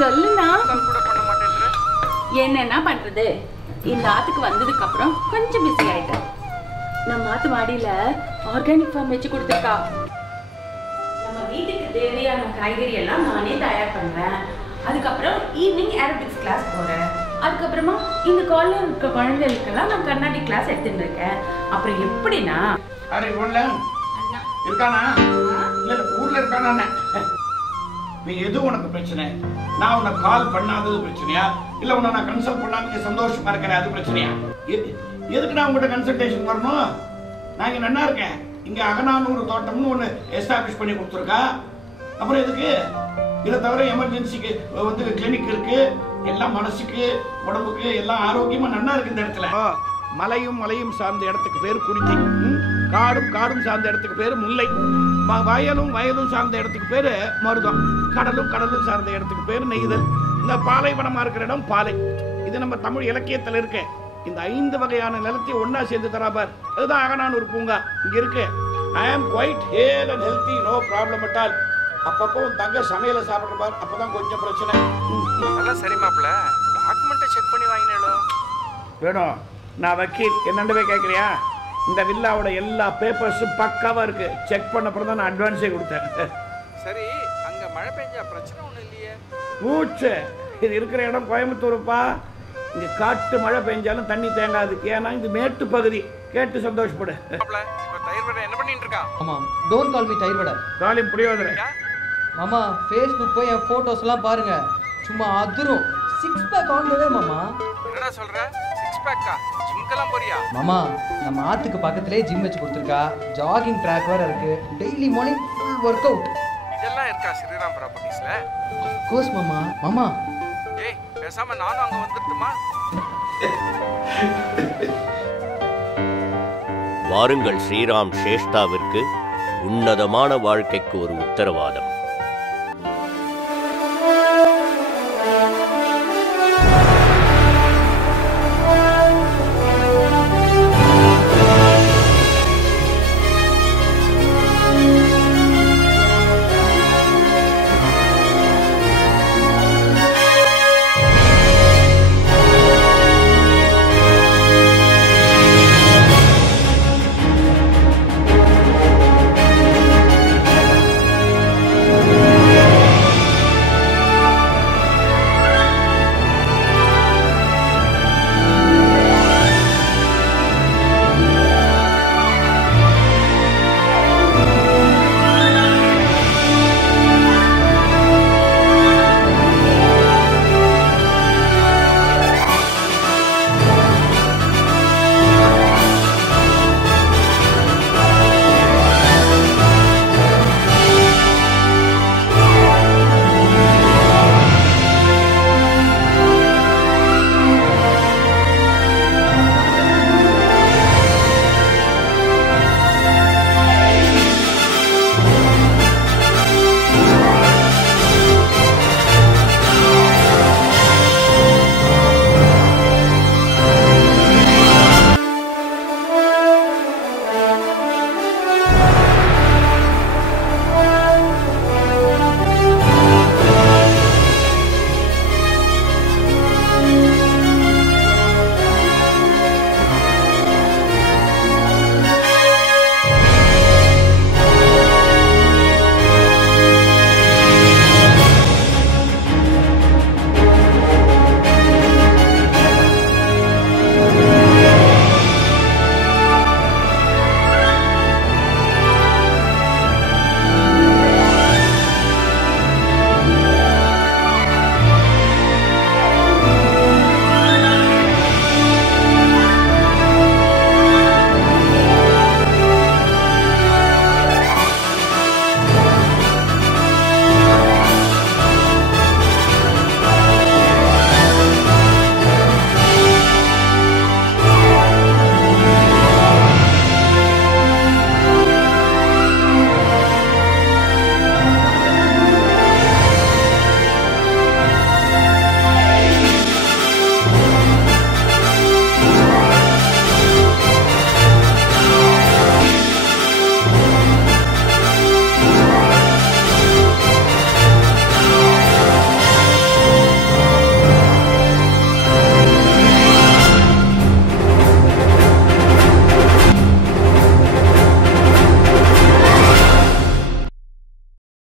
சொல்லுண்ணா. என்னென்ன பண்றது, இந்த ஆத்துக்கு வந்ததுக்கு அப்புறம் கொஞ்சம் பிஸி ஆயிட்டேன். நம்ம ஆத்து மாடியில ஆர்கானிக் ஃபார்ம் வச்சு கொடுத்துருக்கா. நம்ம வீட்டுக்கு தேவையான காய்கறி எல்லாம் நானே தயார் பண்றேன். அதுக்கப்புறம் ஈவினிங் ஏரோபிக்ஸ் கிளாஸ் போறேன். அதுக்கப்புறமா இந்த காலேஜ்ல இருக்க குழந்தைகளுக்கெல்லாம் நான் கர்நாடிக் கிளாஸ் எடுத்துட்டு இருக்கேன். அப்புறம் எப்படின்னா இருக்கானா இல்ல ஊர்ல இருக்கானா? நீ எது உனக்கு பிரச்சனை? நான் உன்னை கால் பண்ணாதது பிரச்சனையா, இல்ல உன்னை நான் கன்சல்ட் பண்ணாம சந்தோஷமா இருக்கிறேன் அது பிரச்சனையா? எதுக்கு நான் உங்கள்கிட்ட கன்சல்டேஷன் வரணும்? நான் இங்க நல்லா இருக்கேன். இங்க அகநானூறு தோட்டம்னு ஒண்ணு எஸ்டாப்ளிஷ் பண்ணி கொடுத்துருக்கா. அப்புறம் எதுக்கு? இதை தவிர எமர்ஜென்சிக்கு வந்து கிளினிக் இருக்கு. எல்லாம் மனசுக்கு உடம்புக்கு எல்லாம் ஆரோக்கியமா நல்லா இருக்கு இந்த இடத்துல. மலையும் மலையும் சார்ந்த இடத்துக்கு பேர் குறிச்சி, காடும் காடும் சார்ந்த இடத்துக்கு பேர் முல்லை, வயலும் வயலும் சார்ந்த இடத்துக்கு பேரு மருதம், கடலும் கடலும் சார்ந்த இடத்துக்கு பேர் நெய்தல், இந்த பாலைவனமா இருக்கிற இடம் பாலை. இது நம்ம தமிழ் இலக்கியத்தில் இருக்கு. இந்த 5 வகையான நிலத்தை ஒன்னா சேர்ந்து தராபார். அதுதான் அகநானூறு பூங்கா இங்க இருக்கு. I am quite hale and healthy, no problem at all. அப்பப்போ தங்க சமையல சாப்பிடுறார், அப்பதான் கொஞ்சம் பிரச்சனை. அதெல்லாம் சரி மாப்ள, டாக்குமெண்ட்டை செக் பண்ணி வாங்கினேளோ? வேணும், நான் வக்கீல், என்னண்டு போய் கேட்குறியா? இந்த வில்லாவோட எல்லா பேப்பர்ஸும் பக்காவா இருக்கு. செக் பண்ண அப்புறம் தான் நான் அட்வான்ஸே கொடுத்தேன். சரி, அங்க மழை பெஞ்சா பிரச்சனை ஒன்றும் இல்லையே? மூச்சு, இது இருக்கிற இடம் கோயம்புத்தூருப்பா. இங்க காட்டு மழை பெஞ்சாலும் தண்ணி தேங்காது. ஏன்னா இது மேட்டு பகுதி. கேட்டு சந்தோஷப்படு. இப்போ தயிர் வடை என்ன பண்ணிட்டு இருக்கா? ஆமா, டோன்ட் கால் மீ தயிர் வடை. காலி புரியோதரை. மாமா, ஃபேஸ்புக் போய் என் போட்டோஸ் எல்லாம் பாருங்க, சும்மா அதிரும். 6 பேக் ஆன்லவே மாமா. என்னடா சொல்ற? 6 பேக்கா? ஜிம்க்கெல்லாம் போறியா? மாமா, நம்ம ஆத்துக்கு பக்கத்துலயே ஜிம் வச்சு கொடுத்துருக்கா. ஜாகிங் ட்ராக் வேற இருக்கு. Daily morning full work out. இதெல்லாம் இருக்கா ஸ்ரீராம் ப்ராப்பர்ட்டிஸ்ல? ஆஃப் கோர்ஸ் மாமா. மாமா, ஏய் பேசாம நானும் அங்க வந்துட்டுமா? வாருங்கள், ஸ்ரீராம் சேஷ்டாவிற்கு உன்னதமான வாழ்க்கைக்கு ஒரு உத்தரவாதம்.